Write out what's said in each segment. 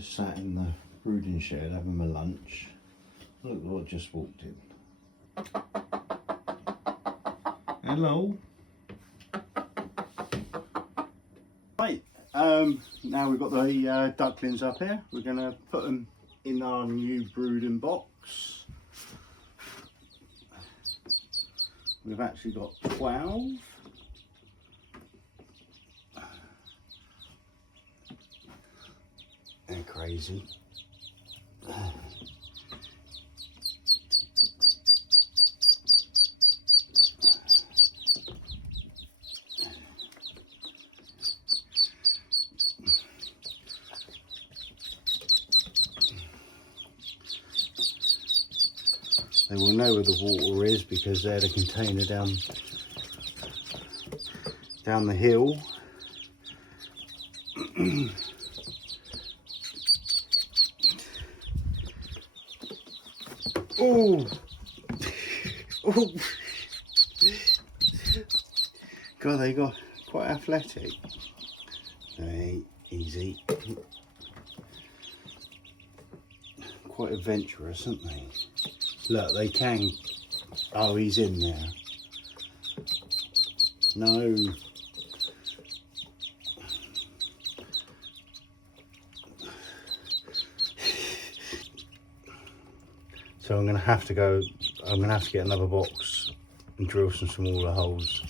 Just sat in the brooding shed having my lunch. Look what just walked in. Hello. Right, now we've got the ducklings up here. We're going to put them in our new brooding box. We've actually got 12. They're crazy. They will know where the water is because they're the container down the hill. Oh, oh, God, they got quite athletic. They easy, quite adventurous, aren't they? Look, they can. Oh, he's in there. No. So I'm going to have to go. I'm going to have to get another box and drill some smaller holes.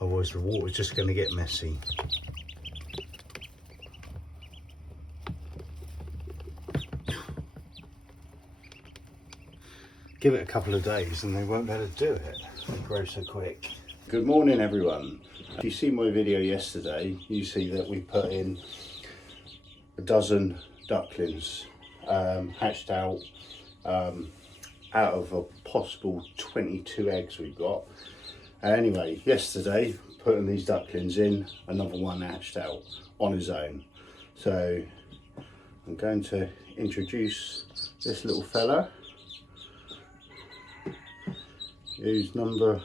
Otherwise the water's just going to get messy. Give it a couple of days and they won't be able to do it. They grow so quick. Good morning everyone. If you see my video yesterday, you see that we put in a dozen ducklings hatched out of a possible 22 eggs we've got. Anyway, yesterday, putting these ducklings in, another one hatched out on his own. So I'm going to introduce this little fella, who's number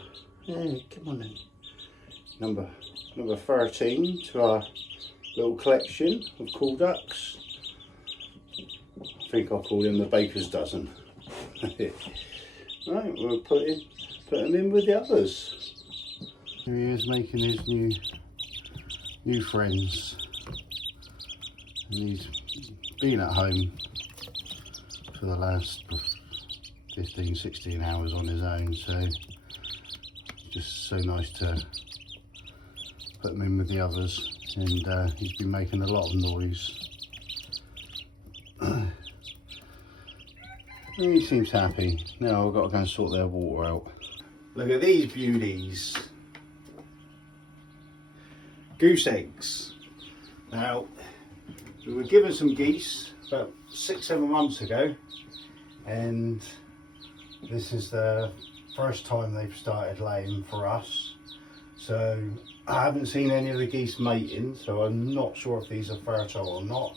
13 to our little collection of cool ducks. I think I'll call him the baker's dozen. Right, we'll put him in with the others. Here he is making his new friends, and he's been at home for the last 15-16 hours on his own, so it's just so nice to put him in with the others, and he's been making a lot of noise. And he seems happy. Now I've got to go and sort their water out. Look at these beauties. Goose eggs. Now, we were given some geese about 6-7 months ago, and this is the first time they've started laying for us. So I haven't seen any of the geese mating, so I'm not sure if these are fertile or not,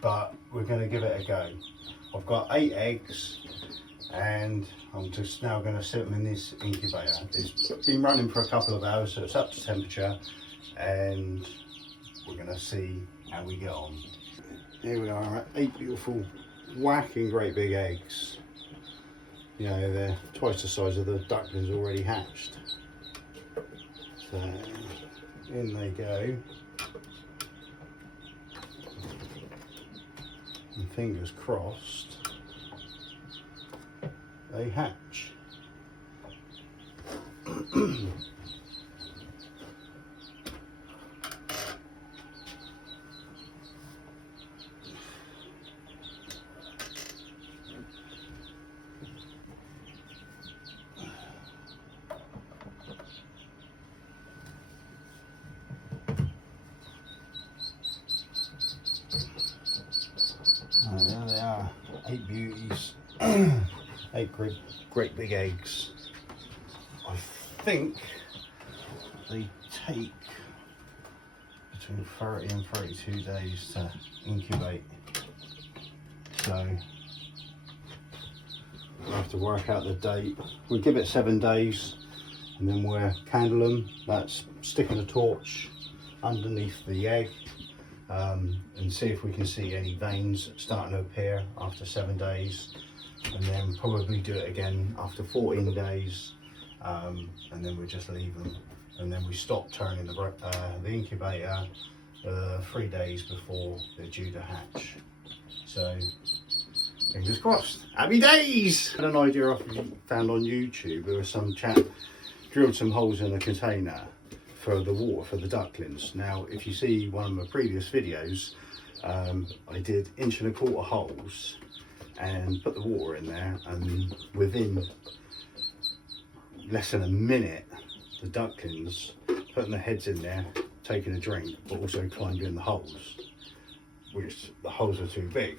but we're going to give it a go. I've got 8 eggs and I'm just now going to sit them in this incubator. It's been running for a couple of hours, so it's up to temperature, and we're going to see how we get on. Here we are, 8 beautiful whacking great big eggs. You know, they're twice the size of the ducklings already hatched. So in they go, and fingers crossed they hatch. There they are, 8 beauties, 8 great big eggs. I think they take between 30 and 32 days to incubate, so we'll have to work out the date. We'll give it 7 days, and then we'll candle them. That's sticking a torch underneath the egg and see if we can see any veins starting to appear after 7 days, and then probably do it again after 14 days, and then we just leave them, and then we stop turning the incubator 3 days before they're due to hatch. So fingers crossed. Happy days! I had an idea I found on YouTube. There was some chap drilled some holes in a container for the water for the ducklings. Now, if you see one of my previous videos, I did 1.25" holes and put the water in there, and within less than a minute, the ducklings putting their heads in there, taking a drink, but also climbed in the holes, which the holes are too big.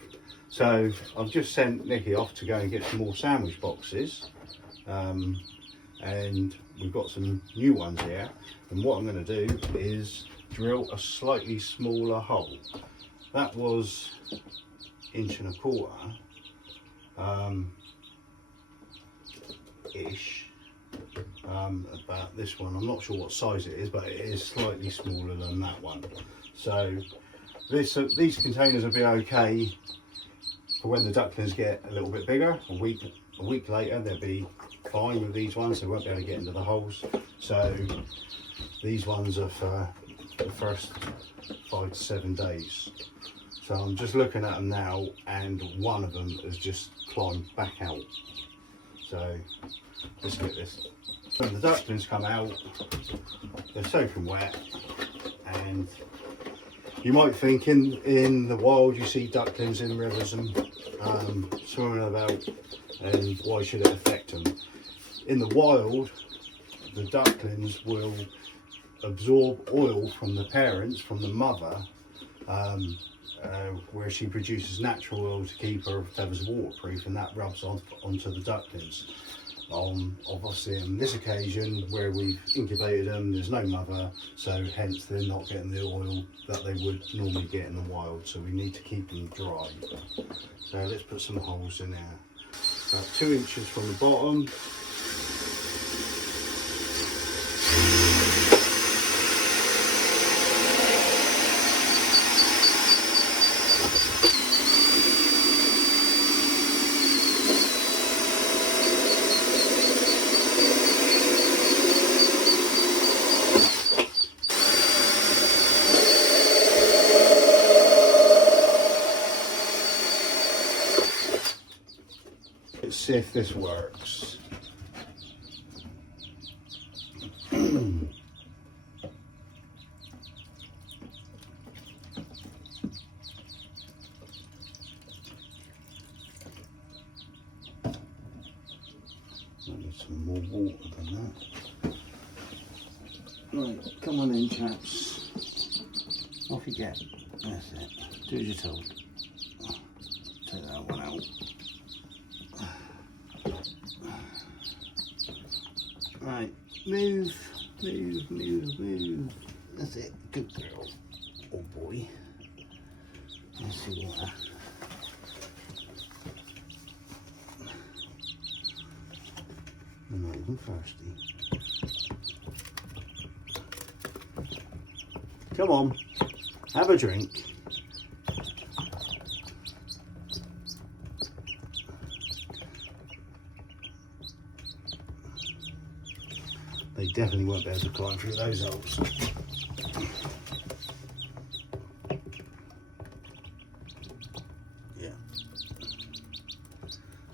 So I've just sent Nikki off to go and get some more sandwich boxes, and we've got some new ones here, and what I'm going to do is drill a slightly smaller hole. That was 1.25" ish, about this one. I'm not sure what size it is, but it is slightly smaller than that one. So these containers will be okay for when the ducklings get a little bit bigger. A week later they'll be fine with these ones, they won't be able to get into the holes. So these ones are for the first 5 to 7 days. So I'm just looking at them now, and one of them has just climbed back out. So let's get this. When the ducklings come out, they're soaking wet, and you might think in the wild you see ducklings in rivers and swimming about, and why should it affect them? In the wild, the ducklings will absorb oil from the parents, from the mother, where she produces natural oil to keep her feathers waterproof, and that rubs onto the ducklings. Obviously on this occasion where we've incubated them, there's no mother, so hence they're not getting the oil that they would normally get in the wild, so we need to keep them dry. So let's put some holes in there, about 2 inches from the bottom. Let's see if this works. I need some more water than that. Right, come on in, chaps. Off you get. That's it. Do as you're told. Take that one out. Right, move. That's it, good girl. Oh boy. Let's see what. I'm not even thirsty. Come on, have a drink. They definitely won't be able to climb through those holes.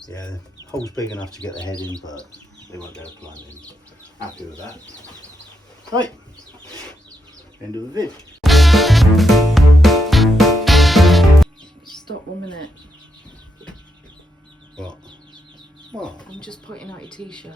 Yeah, the hole's big enough to get the head in, but they won't be able to climb in. Happy with that. Right, end of the vid. Stop 1 minute. What? What? I'm just pointing out your t-shirt.